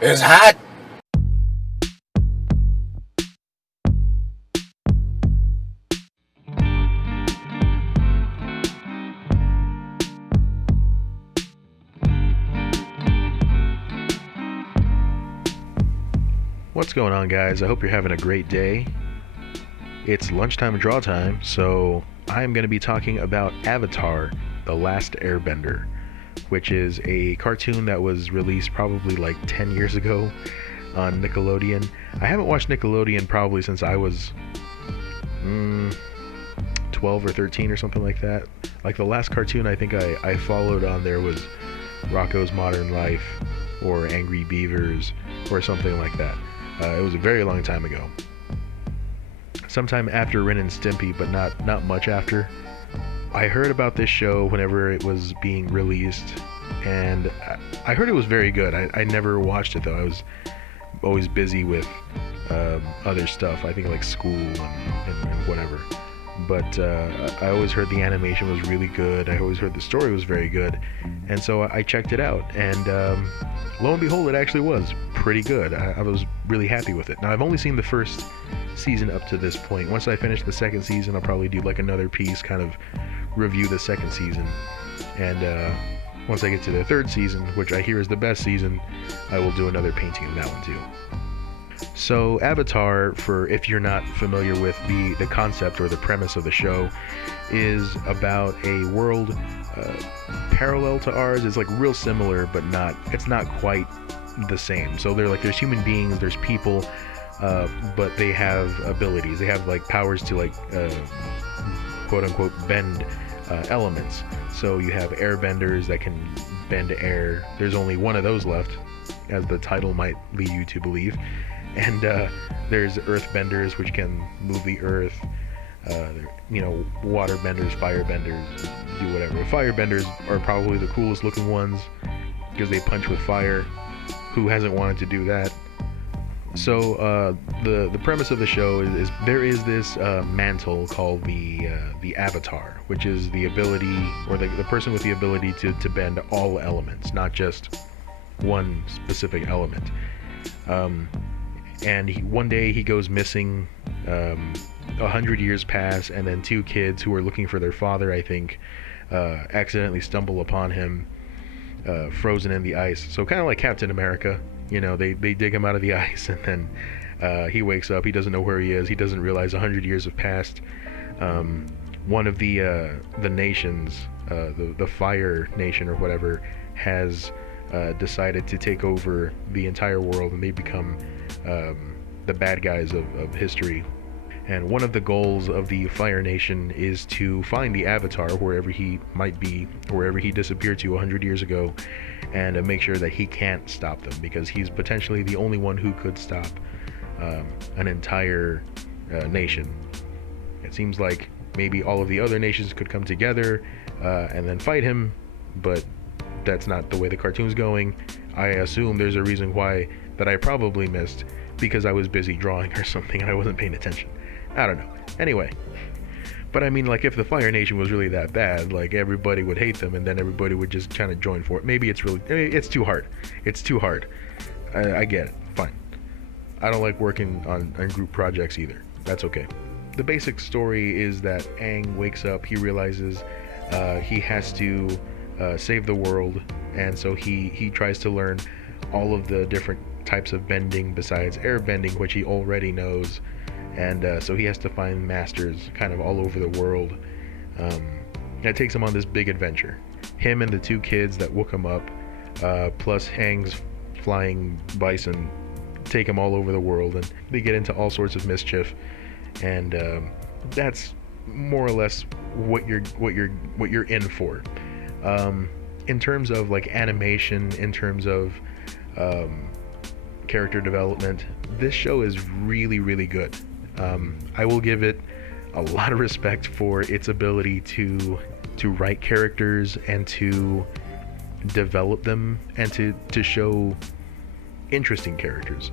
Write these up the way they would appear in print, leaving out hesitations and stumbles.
It's hot. What's going on, guys? I hope you're having a great day. It's lunchtime draw time, so I'm going to be talking about Avatar: The Last Airbender, which is a cartoon that was released probably like 10 years ago on Nickelodeon. I haven't watched Nickelodeon probably since I was 12 or 13 or something like that. Like the last cartoon I think I followed on there was Rocko's Modern Life or Angry Beavers or something like that. It was a very long time ago. Sometime after Ren and Stimpy, but not much after. I heard about this show whenever it was being released, and I heard it was very good. I never watched it though. I was always busy with other stuff. I think like school and whatever. But I always heard the animation was really good. I always heard the story was very good, and so I checked it out. And lo and behold, it actually was pretty good. I was really happy with it. Now I've only seen the first season up to this point. Once I finish the second season, I'll probably do like another piece, kind of review the second season. And once I get to the third season, which I hear is the best season, I will do another painting of that one too. So Avatar, for if you're not familiar with the concept or the premise of the show, is about a world parallel to ours. It's like real similar, but it's not quite the same. So there's human beings, there's people, but they have abilities. They have like powers to like quote unquote bend elements. So you have airbenders that can bend air. There's only one of those left, as the title might lead you to believe. And there's earthbenders, which can move the earth. Waterbenders, firebenders, do whatever. Firebenders are probably the coolest looking ones because they punch with fire. Who hasn't wanted to do that? So the premise of the show is there is this mantle called the Avatar, which is the ability, or the person with the ability to bend all elements, not just one specific element. And one day he goes missing. 100 years pass, and then two kids who are looking for their father, I think, accidentally stumble upon him, frozen in the ice. So kind of like Captain America, they dig him out of the ice, and then he wakes up. He doesn't know where he is. He doesn't realize 100 years have passed. One of the nations, the Fire Nation or whatever, has decided to take over the entire world, and they become the bad guys of history. And one of the goals of the Fire Nation is to find the Avatar wherever he might be, wherever he disappeared to 100 years ago, and make sure that he can't stop them, because he's potentially the only one who could stop an entire nation. It seems like maybe all of the other nations could come together and then fight him, but that's not the way the cartoon's going. I assume there's a reason why that I probably missed, because I was busy drawing or something and I wasn't paying attention. I don't know. Anyway, but I mean, like, if the Fire Nation was really that bad, like, everybody would hate them and then everybody would just kind of join for it. Maybe it's too hard. It's too hard. I get it. Fine. I don't like working on group projects either. That's okay. The basic story is that Aang wakes up, he realizes he has to save the world, and so he tries to learn all of the different types of bending besides air bending, which he already knows. And so he has to find masters kind of all over the world. It takes him on this big adventure. Him and the two kids that woke him up, plus Hang's flying bison, take him all over the world, and they get into all sorts of mischief. And that's more or less what you're in for. In terms of like animation, in terms of character development, this show is really, really good. I will give it a lot of respect for its ability to write characters and to develop them and to show interesting characters.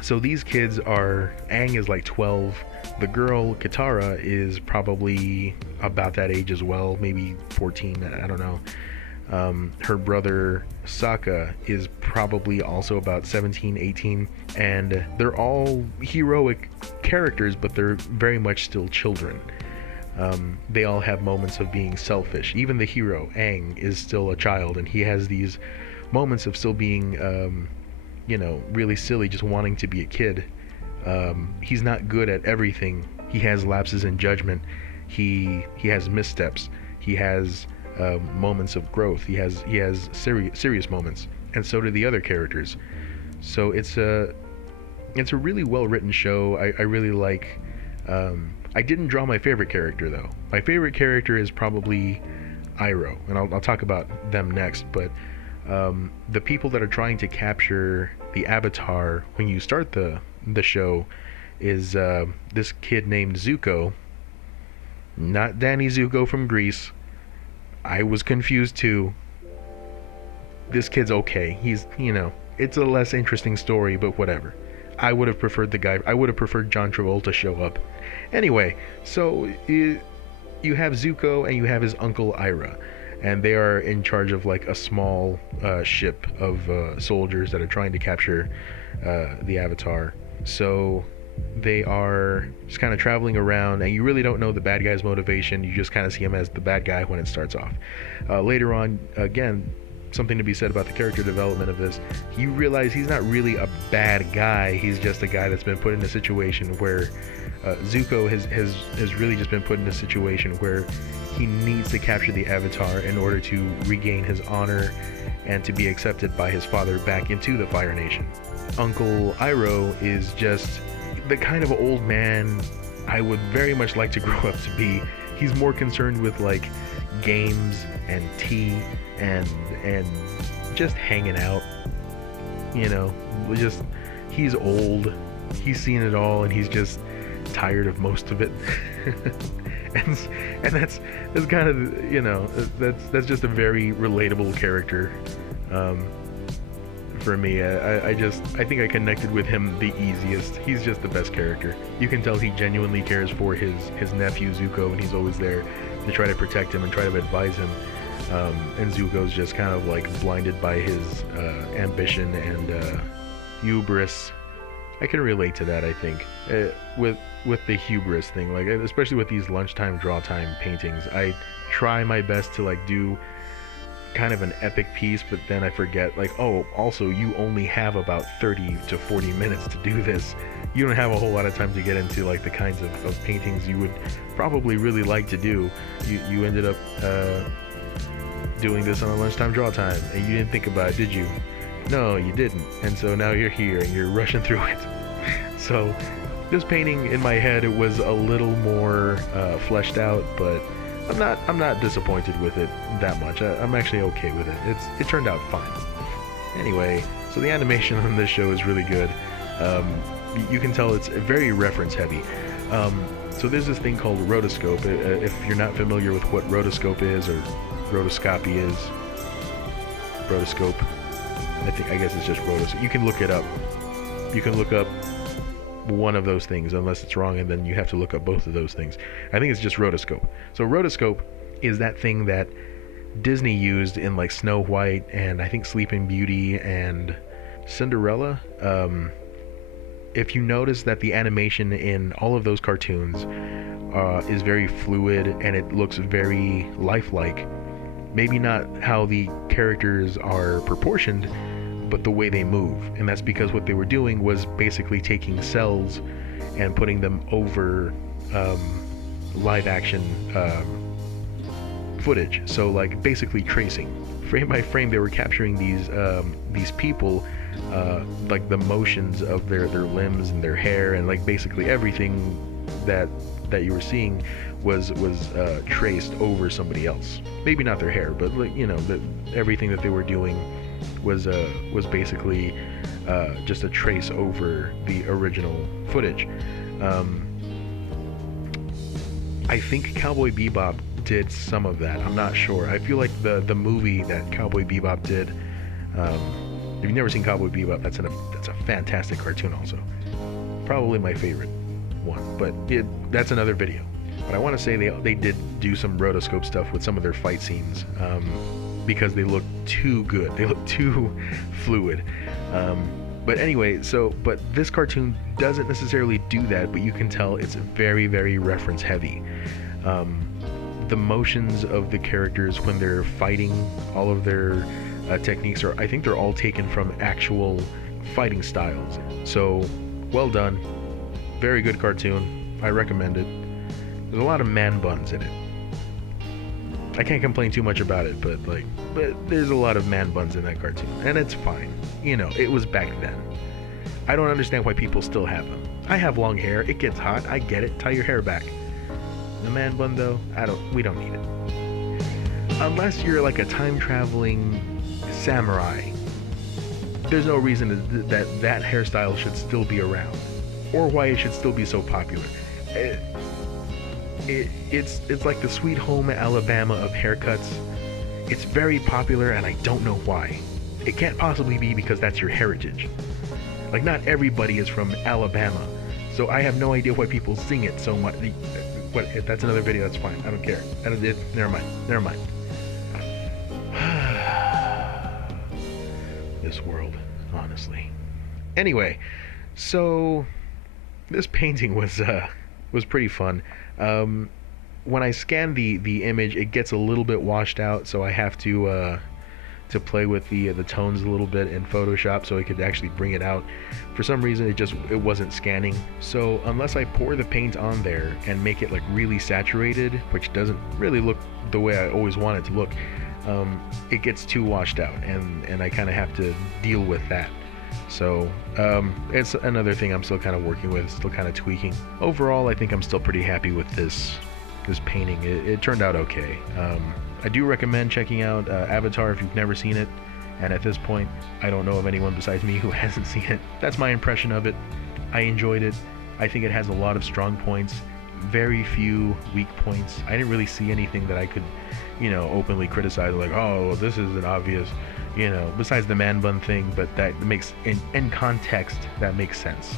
So these kids Aang is like 12. The girl, Katara, is probably about that age as well, maybe 14, I don't know. Her brother Sokka is probably also about 17, 18, and they're all heroic characters, but they're very much still children. They all have moments of being selfish. Even the hero, Aang, is still a child, and he has these moments of still being, really silly, just wanting to be a kid. He's not good at everything. He has lapses in judgment. He has missteps. He has moments of growth. He has serious moments, and so do the other characters. So it's a really well written show. I really like. I didn't draw my favorite character though. My favorite character is probably Iroh, and I'll talk about them next. But the people that are trying to capture the Avatar when you start the show is this kid named Zuko. Not Danny Zuko from Greece. I was confused too. This kid's okay. He's, it's a less interesting story, but whatever. I would have preferred John Travolta show up. Anyway, so you have Zuko and you have his uncle Ira, and they are in charge of like a small ship of soldiers that are trying to capture the Avatar. So they are just kind of traveling around, and you really don't know the bad guy's motivation. You just kind of see him as the bad guy when it starts off. Later on, again, something to be said about the character development of this. You realize he's not really a bad guy. He's just a guy that's been put in a situation where Zuko has really just been put in a situation where he needs to capture the Avatar in order to regain his honor and to be accepted by his father back into the Fire Nation. Uncle Iroh is just the kind of old man I would very much like to grow up to be. He's more concerned with like games and tea and just hanging out. Just he's old. He's seen it all, and he's just tired of most of it. and that's kind of that's just a very relatable character. For me, I think I connected with him the easiest. He's just the best character. You can tell he genuinely cares for his nephew Zuko, and he's always there to try to protect him and try to advise him. And Zuko's just kind of like blinded by his ambition and hubris. I can relate to that, I think, with the hubris thing, like especially with these lunchtime draw time paintings. I try my best to like do kind of an epic piece, but then I forget, like, oh, also you only have about 30 to 40 minutes to do this. You don't have a whole lot of time to get into like the kinds of paintings you would probably really like to do. You ended up doing this on a lunchtime draw time, and you didn't think about it, did you? No, you didn't. And so now you're here and you're rushing through it. So this painting in my head, it was a little more fleshed out, but I'm not disappointed with it that much. I'm actually okay with it. It turned out fine. Anyway, so the animation on this show is really good. You can tell it's very reference heavy. So there's this thing called rotoscope. If you're not familiar with what rotoscope is or rotoscopy is, rotoscope, I guess it's just rotoscope. You can look it up. You can look up one of those things unless it's wrong, and then you have to look up both of those things. I think it's just rotoscope. So rotoscope is that thing that Disney used in like Snow White and I think Sleeping Beauty and Cinderella. If you notice that the animation in all of those cartoons is very fluid and it looks very lifelike, maybe not how the characters are proportioned, but the way they move. And that's because what they were doing was basically taking cells and putting them over live action footage. So like basically tracing. Frame by frame, they were capturing these people, like the motions of their limbs and their hair, and like basically everything that you were seeing was traced over somebody else. Maybe not their hair, but like, everything that they were doing was basically just a trace over the original footage. I think Cowboy Bebop did some of that. I'm not sure. I feel like the movie that Cowboy Bebop did. If you've never seen Cowboy Bebop, that's a fantastic cartoon. Also, probably my favorite one. But that's another video. But I want to say they did do some rotoscope stuff with some of their fight scenes. because they look too good. They look too fluid. But anyway, but this cartoon doesn't necessarily do that, but you can tell it's very, very reference heavy. The motions of the characters when they're fighting, all of their techniques I think they're all taken from actual fighting styles. So, well done. Very good cartoon. I recommend it. There's a lot of man buns in it. I can't complain too much about it, but there's a lot of man buns in that cartoon, and it's fine. You know, it was back then. I don't understand why people still have them. I have long hair. It gets hot. I get it. Tie your hair back. The man bun, though, we don't need it. Unless you're like a time-traveling samurai, there's no reason that hairstyle should still be around, or why it should still be so popular. It's like the Sweet Home Alabama of haircuts. It's very popular, and I don't know why. It can't possibly be because that's your heritage. Like, not everybody is from Alabama, so I have no idea why people sing it so much. What? If that's another video, that's fine. I don't care. Never mind. This world, honestly. Anyway, so this painting was pretty fun. When I scan the image, it gets a little bit washed out, so I have to play with the tones a little bit in Photoshop so I could actually bring it out. For some reason, it wasn't scanning. So unless I pour the paint on there and make it like really saturated, which doesn't really look the way I always want it to look, it gets too washed out, and I kind of have to deal with that. So it's another thing I'm still kind of working with, still kind of tweaking. Overall, I think I'm still pretty happy with this painting. It turned out okay. I do recommend checking out Avatar if you've never seen it, and at this point I don't know of anyone besides me who hasn't seen it. That's my impression of it. I enjoyed it. I think it has a lot of strong points, very few weak points. I didn't really see anything that I could, openly criticize, like, oh, this is an obvious, besides the man bun thing, but that makes, in context, that makes sense.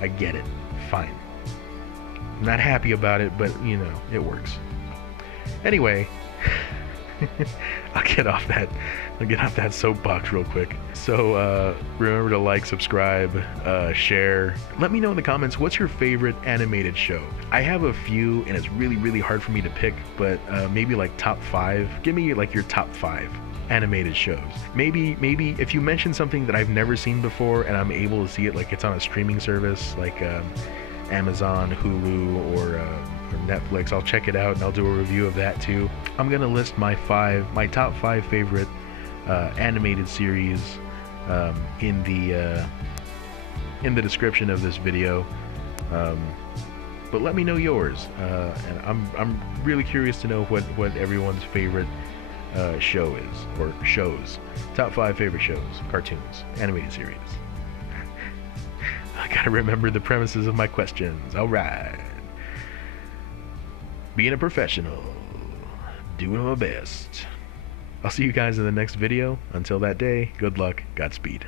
I get it. Fine. I'm not happy about it, but, it works. Anyway, I'll get off that soapbox real quick. So remember to like, subscribe, share. Let me know in the comments, what's your favorite animated show? I have a few, and it's really, really hard for me to pick, but maybe like top 5. Give me like your top 5 animated shows. Maybe if you mention something that I've never seen before and I'm able to see it, like it's on a streaming service like Amazon, Hulu, or Netflix, I'll check it out and I'll do a review of that too. I'm gonna list my top 5 favorite animated series in the description of this video. But let me know yours, and I'm really curious to know what everyone's favorite show is, or shows. Top 5 favorite shows, cartoons, animated series. I gotta remember the premises of my questions. Alright. Being a professional, doing my best. I'll see you guys in the next video. Until that day, good luck, Godspeed.